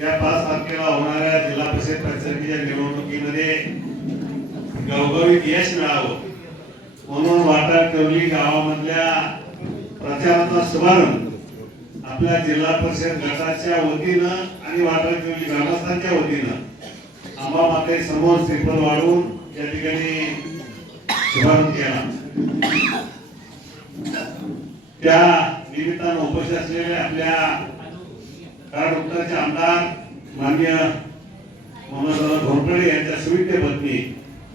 या 5 तारखेला होणाऱ्या जिल्हा परिषद पंचायतीच्या निवडणुकीमध्ये गवगवीत यश मिळावं म्हणून वाटारकवली गावामधल्या प्रचाराचा शुभारंभ आपल्या जिल्हा परिषद गटाच्या वतीनं आणि वाटारकवली ग्रामस्थांच्या वतीनं अंबामाते समोर श्रीफळ वाढवून या ठिकाणी शुभारंभ केला। त्या निमित्तानं उपस्थित असलेले आपल्या कराड उत्तरचे आमदार माननीय मनोहर घोरपडे यांच्या सुविद्य पत्नी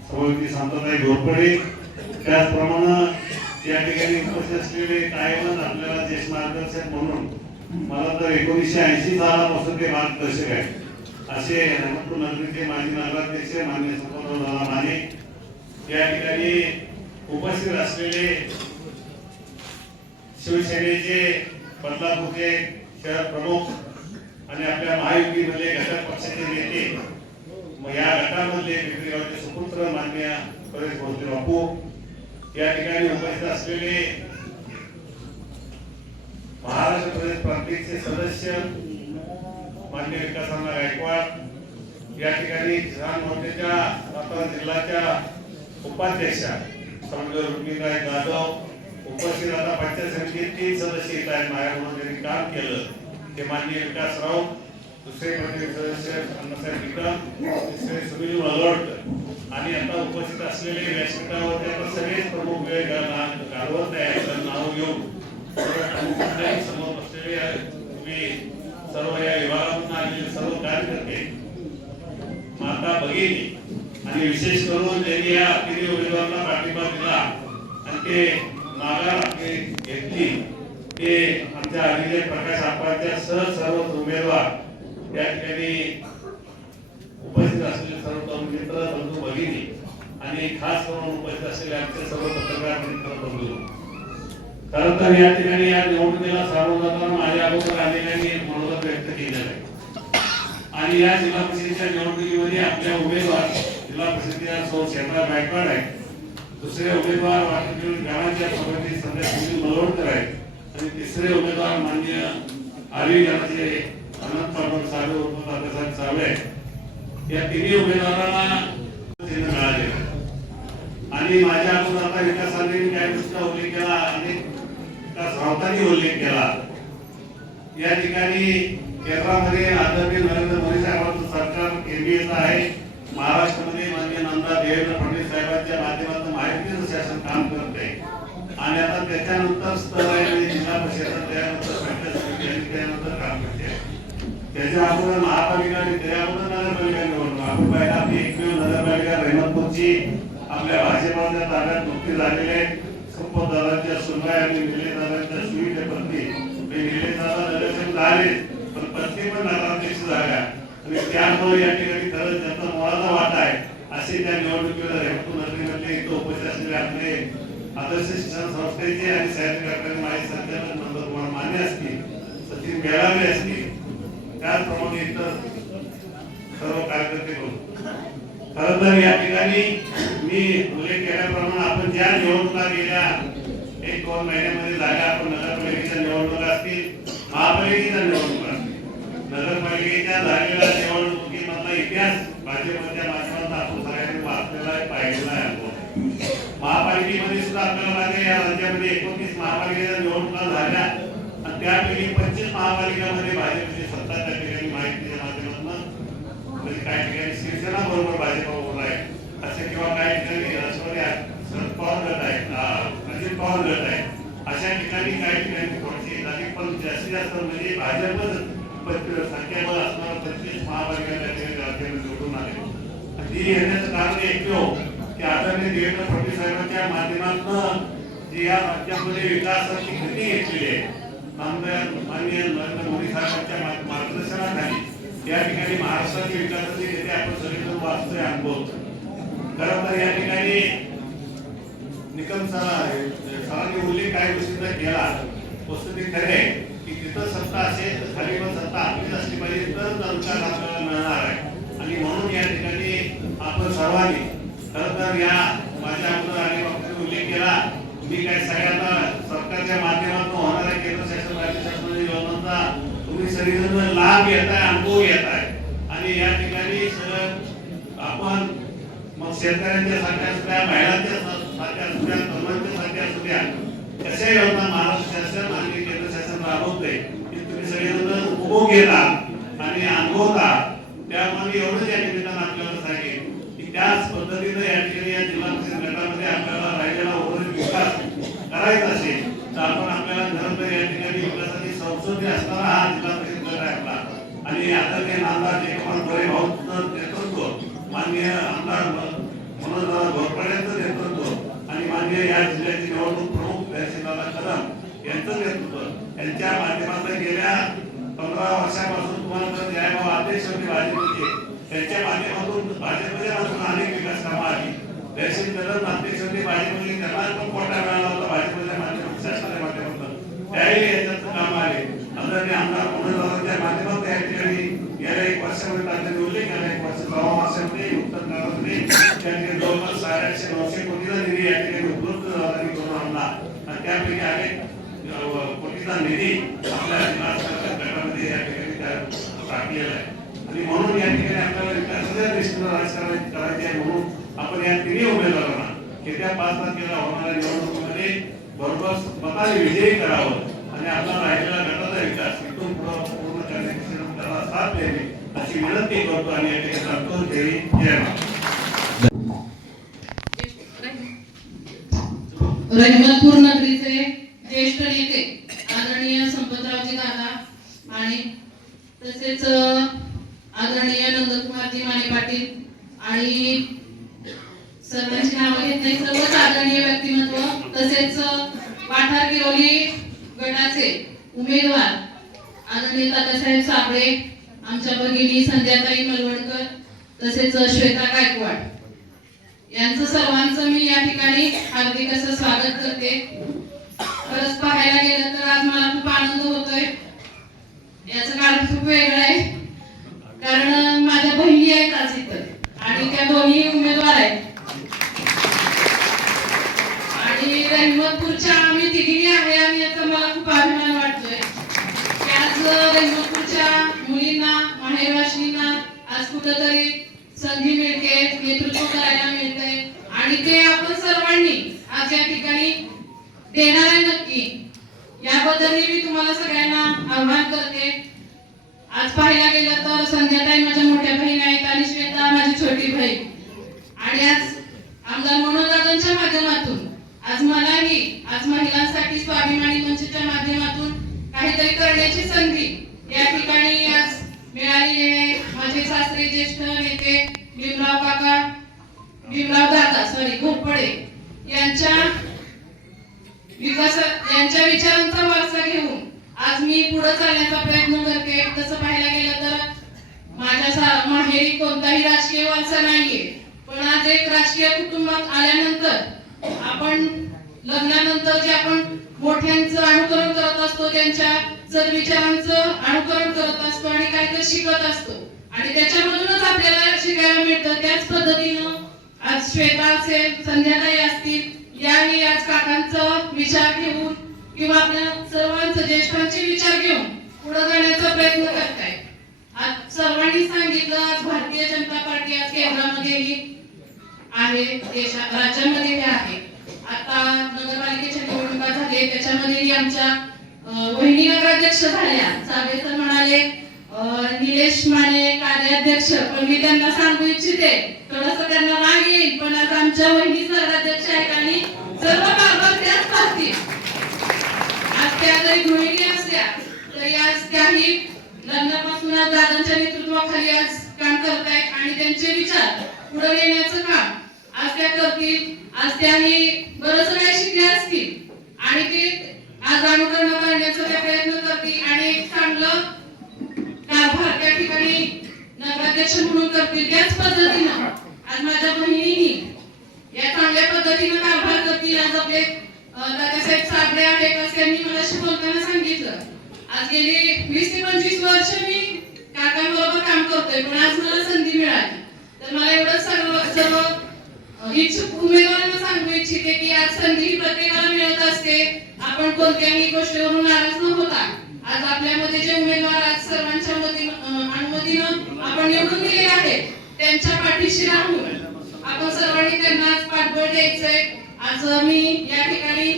सभापती शांताताई घोरपडे, त्याचप्रमाणे या ठिकाणी उपस्थित असलेले कायमच आपल्याला ज्येष्ठ मार्गदर्शक म्हणून मला तर 1980 सालापासून ते मार्गदर्शक आहे असे रहमतपूर नगरीचे माजी नगराध्यक्ष माननीय संपतराव माने, या ठिकाणी उपस्थित असलेले शिवसेनेचे बदलापूरचे शहर प्रमुख आणि आपल्या महायुतीमध्ये घटक पक्षाचे नेते, या गटामधले पिंपरीगावचे सुपुत्र माननीय परेश भोसले बापू, या ठिकाणी उपस्थित असलेले महाराष्ट्र प्रदेश प्रांतीचे सदस्य माननीय विकासांना गायकवाड, या ठिकाणी किसान मोर्चाच्या सातारा जिल्ह्याच्या उपाध्यक्षा समजूर रुक्मिणीताई जाधव उपस्थित। आता पंचायत समितीत 3 सदस्य येत आहेत माझ्या म्हणून त्यांनी काम केलं ते माननीय विकासराव, दुसरे प्रतिनिधी सदस्य अण्णासाहेब निकम, तिसरे सुनील मलवट आणि आता उपस्थित असलेले व्यासपीठावरती आता सगळेच प्रमुख वेळ घालवत आहे नाव घेऊन समोर बसलेले तुम्ही सर्व या विभागातून आलेले सर्व कार्यकर्ते, माता भगिनी आणि विशेष करून त्यांनी या तिन्ही उमेदवारांना पाठिंबा दिला आणि ते माघार घेतली ते आमच्या अभिजय प्रकाश आप्पांच्या सर्व उमेदवार, या ठिकाणी उपस्थित असलेले सर्व तरुण मित्र बंधू भगिनी आणि खास करून उपस्थित असलेले आमचे सर्व पत्रकार मित्र बंधू, खरं तर या ठिकाणी या निवडणुकीला सामोरं जाताना माझ्या अगोदर आलेल्यांनी मनोगत व्यक्त केलेलं आहे आणि या जिल्हा परिषदेच्या निवडणुकीमध्ये आपल्या उमेदवार जिल्हा परिषदेच्या सौ क्षेत्रा गायकवाड आहे, दुसरे उमेदवार वाटारकवली गावाच्या सभापती संजय सुनील मलवडकर आहे आणि तिसरे उमेदवार माननीय आर्वी गणाचे अनंत पाटील साहेब उर्फ तात्यासाहेब साबळे, या तिन्ही उमेदवारांना चिन्ह मिळाले आणि माझ्या अगोदर आता विकासांनी काय गोष्टीचा उल्लेख केला आणि विकास राऊतांनी उल्लेख केला। या ठिकाणी केंद्रामध्ये आदरणीय नरेंद्र मोदी साहेबांचं सरकार केंद्रीयचं आहे, महाराष्ट्रामध्ये माननीय नामदार देवेंद्र फडणवीस साहेबांच्या माध्यमातून महायुतीचं शासन काम करत आहे आणि आता त्याच्यानंतर स्तर आहे म्हणजे जिल्हा परिषद, त्यानंतर पंचायत समिती आणि त्यानंतर काम करते। त्याच्या अगोदर महापालिका आणि त्या अगोदर नगरपालिका निवडणूक आपण पाहिलं आपली एकमेव नगरपालिका रहमतपूरची आपल्या भाजपाच्या ताब्यात नुकती झालेली आहे। संपतदारांच्या सुनबाई आणि निलेदारांच्या सुविधे पत्नी निलेदारा नगरसेवक झाले पण पत्नी पण नगराध्यक्ष झाल्या आणि त्यामुळे या ठिकाणी खरंच त्यांचा मोलाचा वाटा आहे असे त्या निवडणुकीला रहमतपूर नगरीमध्ये इथं उपस्थित असलेले आपले आदर्श शिक्षण संस्थेचे आणि साहित्य अकादमी माजी संचालक नंदकुमार माने असतील, सचिन बेळावे असतील, त्याचप्रमाणे इतर सर्व कार्यकर्ते करून खरं तर या ठिकाणी मी उल्लेख केल्याप्रमाणे आपण ज्या निवडणुका गेल्या 1-2 महिन्यामध्ये झाल्या, आपण नगरपालिकेच्या निवडणुका असतील, महापालिकेच्या निवडणुका असतील, नगरपालिकेच्या झालेल्या निवडणुकीमधला इतिहास भाजपच्या माध्यमातून आपण सगळ्यांनी वाचलेला आहे, पाहिलेला आहे, अनुभव महापालिकेमध्ये सुद्धा आपल्याला माहिती या राज्यामध्ये 29 महापालिकेच्या निवडणुका झाल्या आणि त्यापैकी 25 महापालिकांमध्ये भाजपची सत्ता त्या ठिकाणी माहितीच्या माध्यमातून काही ठिकाणी शिवसेना बरोबर भाजप उभा आहे असे किंवा काही ठिकाणी राष्ट्रवादी शरद पवार गट आहे, अजित पवार गट आहे, अशा ठिकाणी काही ठिकाणी थोडीशी झाली पण जास्तीत जास्त म्हणजे भाजपच संख्याबळ असणारा 25 महापालिका त्या ठिकाणी राज्यामध्ये निवडून आले। ती येण्याचं कारण एकमेव की आदरणीय देवेंद्र फडणवीस साहेबांच्या माध्यमातून जी या राज्यामध्ये विकासाची गती घेतलेली आहे, माननीय नरेंद्र मोदी साहेबांच्या मार्गदर्शनाखाली या ठिकाणी महाराष्ट्राची विकासाची गती आपण सगळेजण वाचतोय, अनुभवतोय। खरं तर या ठिकाणी निकम सरांनी उल्लेख काही गोष्टींचा केला, वस्तुस्थिती खरे आहे की तिथं सत्ता असेल तर खाली पण सत्ता आपलीच असली पाहिजे तर अधिकार आपल्याला मिळणार आहे आणि म्हणून या ठिकाणी आपण सर्वांनी खरं तर या माझ्या अगोदर आणि वक्त्याने उल्लेख केला मी काय सगळ्यांना सरकारच्या माध्यमातून होणाऱ्या केंद्र शासन राज्य शासनाच्या योजनांचा तुम्ही सगळेजण लाभ घेताय, अनुभव घेताय आणि या ठिकाणी सर आपण मग शेतकऱ्यांच्या सारख्या असुद्या, महिलांच्या सारख्या असुद्या, तरुणांच्या सारख्या असुद्या, कशा योजना महाराष्ट्र शासन आणि केंद्र शासन राबवते की तुम्ही सगळेजण उपभोग घेता आणि अनुभवता. त्यामध्ये एवढंच या निमित्तानं आपल्याला सांगेल की त्याच पद्धतीनं या ठिकाणी या जिल्हा परिषद गटामध्ये आपल्याला राहिलेला उर्वरित विकास करायचा असेल तर आपण आपल्याला खरं या ठिकाणी विकासाची संसदीय असणारा हा जिल्हा परिषद गट आहे आपला. आणि आदरणीय आमदार जयकुमार गोरे भाऊंचं नेतृत्व, माननीय आमदार मनोज घोरपड्यांचं नेतृत्व आणि माननीय या जिल्ह्याचे निवडणूक प्रमुख तहसीलदार कदम यांचं नेतृत्व यांच्या माध्यमातून गेल्या 15 वर्षापासून तुम्हाला न्यायभाव अध्यक्ष होते भाजपचे, त्यांच्या माध्यमातून भाजपच्या अनेक विकास कामं आली. तहसील कदम अध्यक्ष होते भाजपमध्ये, त्यांना पण कोटा मिळाला होता भाजपच्या माध्यमातून, शासनाच्या माध्यमातून, त्यावेळी याच्यात काम आले. आदरणीय आमदार मनोजच्या माध्यमातून या ठिकाणी गेल्या 1 वर्षामध्ये त्यांनी उल्लेख केला. 1 वर्ष 6 वर्षामध्ये उत्तर काळामध्ये त्यांनी जवळपास 900 कोटीचा निधी या ठिकाणी उपलब्ध झाला करून आणला आणि त्यापैकी अनेक कोटीचा निधी आपल्या जिल्हा गटामध्ये या ठिकाणी टाकलेला आहे. आणि म्हणून या ठिकाणी आपल्याला विकासाच्या दृष्टीनं राजकारण करायचे आहे. म्हणून आपण या तिन्ही उमेदवारांना येत्या 5 तारखेला होणाऱ्या निवडणुकीमध्ये बरोबर मताने विजयी करावं आणि आपला राहिलेला गटाचा विकास इथून पूर्ण करण्याची त्याला साथ द्यावी अशी विनंती करतो आणि या ठिकाणी सांगतो. जय रहिमतपूर नगरीचे ज्येष्ठ नेते आदरणीय संपतरावजी दादा आणि तसेच आदरणीय नंदकुमारजी माने पाटील आणि सर्वांची नावं घेत नाही, सर्वच आदरणीय व्यक्तिमत्व, तसेच वाठार गिरोली गटाचे उमेदवार आदरणीय दादासाहेब साबळे, आमच्या भगिनी संध्याताई मलवडकर, तसेच श्वेता गायकवाड यांचं सर्वांचं मी या ठिकाणी हार्दिक असं स्वागत करते. खरंच पाहायला गेलं तर आज मला खूप आनंद होतोय. याचं कारण खूप वेगळं आहे, कारण माझ्या बहिणी आहेत आज इथं आणि त्या दोन्ही उमेदवार आहेत आणि रहिमतपूरच्या आम्ही तिघी आहे आणि याचा मला खूप अभिमान वाटतोय. आज रहिमतपूरच्या मुलींना, माहेरवाशिनींना आज कुठंतरी संधी मिळते, नेतृत्व करायला मिळतंय आणि ते आपण सर्वांनी आज या ठिकाणी देणार आहे नक्की. याबद्दल मी तुम्हाला सगळ्यांना आव्हान करते. आज पाहायला गेलं तर संध्याताई माझ्या मोठ्या बहीण आहेत आणि श्वेता माझी छोटी बहीण आणि आज आमदार मनोजदादांच्या माध्यमातून आज मलाही आज महिलांसाठी स्वाभिमानी मंचच्या माध्यमातून काहीतरी करण्याची संधी या ठिकाणी आज मिळाली आहे. माझे सासरे ज्येष्ठ नेते भीमराव दादा घोरपडे यांच्या विचारांचा वारसा घेऊन आज मी पुढे चालण्याचा प्रयत्न करते. तसं पाहायला गेलं तर माझ्या माहेरी कोणताही राजकीय वारसा नाहीये, पण आज एक राजकीय कुटुंबात आल्यानंतर आपण लग्नानंतर जे आपण मोठ्यांचं अनुकरण करत असतो, त्यांच्या सद्विचारांचं अनुकरण करत असतो आणि काहीतरी शिकत असतो आणि त्याच्यामधूनच आपल्याला शिकायला मिळतं. त्याच पद्धतीनं आज श्वेता असेल, संध्याताई असतील, याही आज काकांचं विचार घेऊन किंवा आपल्या सर्वांचं ज्येष्ठांचे विचार घेऊन पुढे जाण्याचा प्रयत्न करताय. आज सर्वांनी सांगितलं, आज भारतीय जनता पार्टी आज केंद्रामध्येही आहे, राज्यामध्येही आहे. आता नगरपालिकेच्या निवडणुका झाले, त्याच्यामध्येही आमच्या वहिनी नगराध्यक्ष झाल्या. साबळे सर म्हणाले निलेश माने कार्याध्यक्ष, पण मी त्यांना सांगू इच्छिते थोडंसं त्यांना राग येईल, पण आज आमच्या वहिनी नगराध्यक्ष आहेत आणि सर्व कारभार त्याच करतील. आज त्या जरी गृहिणी असल्या तरी आज त्याही लग्नापासून आज दादांच्या नेतृत्वाखाली आज काम करतायत आणि त्यांचे विचार पुढे नेण्याचं काम आज त्या करतील. आज त्याही बरंच काही शिकल्या असतील आणि ते आज अनुकरण करण्याचा ते प्रयत्न करतील आणि एक चांगलं कारभार त्या ठिकाणी नगराध्यक्ष म्हणून करतील. त्याच पद्धतीनं आज माझ्या बहिणींनी या चांगल्या पद्धतीनं कारभार करतील. आज आपले दादासाहेब साबळे आहेत, असं त्यांनी मलाशी बोलताना सांगितलं. आज गेली 20 ते 25 वर्ष मी काकांबरोबर काम करतोय, पण आज मला संधी मिळाली. तर मला एवढंच सर्व इच्छुक उमेदवारांना सांगू इच्छिते की आज संधी प्रत्येकाला मिळत असते. आपण कोणत्याही गोष्टीवरून नाराज न होता आज आपल्यामध्ये जे उमेदवार आज सर्वांच्या अनुमतीनं आपण निवडून त्यांच्या पाठीशी राहून आपण सर्वांनी त्यांना पाठबळ द्यायचंय. आज मी या ठिकाणी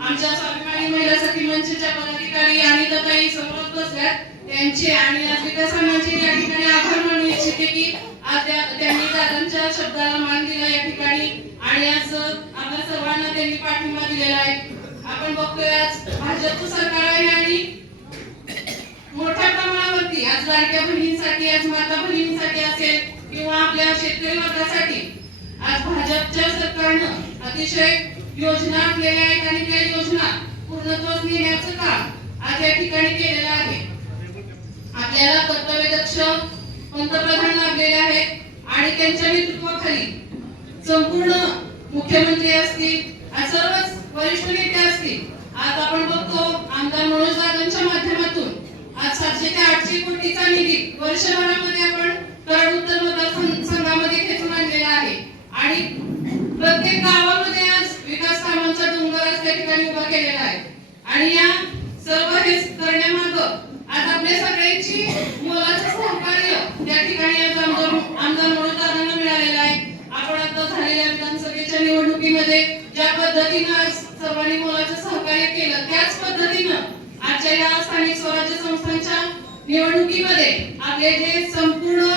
आमच्या स्वाभिमानी महिला सखी मंचच्या पदाधिकारी आणि ताई समोर बसल्यात त्यांचे आणि आज विकास अण्णांचे या ठिकाणी आभार मानू इच्छिते की आज त्यांनी दादांच्या शब्दाला मान दिला या ठिकाणी आणि आज आपल्या सर्वांना त्यांनी पाठिंबा दिलेला आहे. आपण बघतोय आज भाजपचं सरकार आहे आणि मोठ्या प्रमाणावरती आज लाडक्या बहिणींसाठी, आज माता बहिणींसाठी असेल किंवा आपल्या शेतकरी वर्गासाठी आज भाजपच्या सरकारनं अतिशय योजना आखलेल्या आहेत आणि त्या योजना पूर्णत्वास नेण्याचं काम आज या ठिकाणी केलेलं आहे. आपल्याला कर्तव्यदक्ष पंतप्रधान लाभलेले आहेत आणि त्यांच्या नेतृत्वाखाली संपूर्ण मुख्यमंत्री असतील, आज सर्वच वरिष्ठ नेते असतील. आज आपण बघतो आमदार मनोज दादांच्या माध्यमातून आज 700 ते 800 कोटीचा निधी वर्षभरामध्ये आपण कराड उत्तर मतदारसंघामध्ये खेचून आणलेला आहे आणि प्रत्येक गावामध्ये आज विकास कामांचा डोंगर आज त्या ठिकाणी उभा केलेला आहे. आणि या सर्व हे करण्यामागं आज आपल्या सगळ्यांची मोलाचं सहकार्य त्या ठिकाणी आज आमदार मनोज दादांना मिळालेलं आहे. आपण आता झालेल्या विधानसभेच्या निवडणुकीमध्ये ज्या पद्धतीनं आज सर्वांनी मोलाचं सहकार्य केलं त्याच पद्धतीनं आजच्या या स्थानिक स्वराज्य संस्थांच्या निवडणुकीमध्ये आपले जे संपूर्ण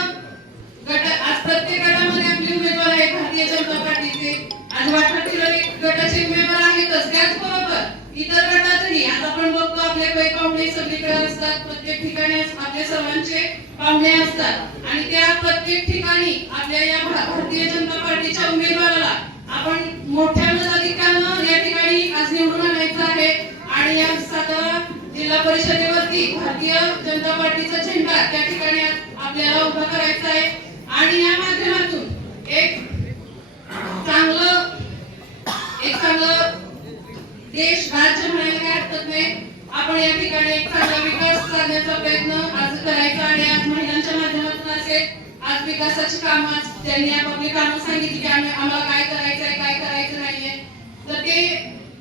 गट आज प्रत्येक गटामध्ये आपले उमेदवार आहेत भारतीय जनता पार्टीचे. आज वाठारातील गटाचे उमेदवार आहेतच, त्याचबरोबर इतर गटातही आज आपण बघतो आपले काही पाहुणे सगळीकडे असतात, प्रत्येक ठिकाणी आपले सर्वांचे पाहुणे असतात आणि त्या प्रत्येक ठिकाणी आपल्या या भारतीय जनता पार्टीच्या उमेदवाराला आपण मोठ्या मताधिक्यानं या ठिकाणी आज निवडून आणायचं आहे आणि या सातारा जिल्हा परिषदेवरती भारतीय जनता पार्टीचा झेंडा त्या ठिकाणी आपल्याला उभा करायचा आहे आणि या माध्यमातून एक चांगलं देश राज्य म्हणायला काय हरकत नाही. आपण या ठिकाणी एक चांगला विकास करण्याचा प्रयत्न आज करायचा आणि आज महिलांच्या माध्यमातून असेल आज विकासाची कामं आज त्यांनी आपापली कामं सांगितली की आम्हाला काय करायचंय काय करायचं नाहीये तर ते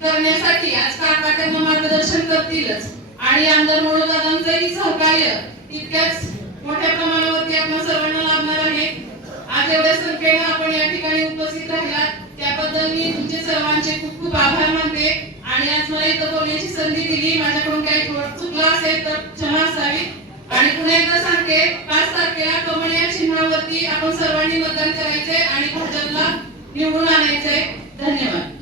करण्यासाठी आज काका त्यांना मार्गदर्शन करतीलच आणि आमदार मनोज दादांचंही सहकार्य तितक्याच मोठ्या प्रमाणावरती आपण सर्वांना लाभणार आहे. आज एवढ्या संख्येने आपण या ठिकाणी उपस्थित राहिलात त्याबद्दल मी तुमचे सर्वांचे खूप खूप आभार मानते आणि आज मला इथं बोलण्याची संधी दिली. माझ्याकडून काही चुकलं असेल तर क्षमा असावी आणि पुन्हा एकदा सांगते 5 तारखेला कमळ या चिन्हावरती आपण सर्वांनी मतदान करायचंय आणि भाजपला निवडून आणायचंय. धन्यवाद.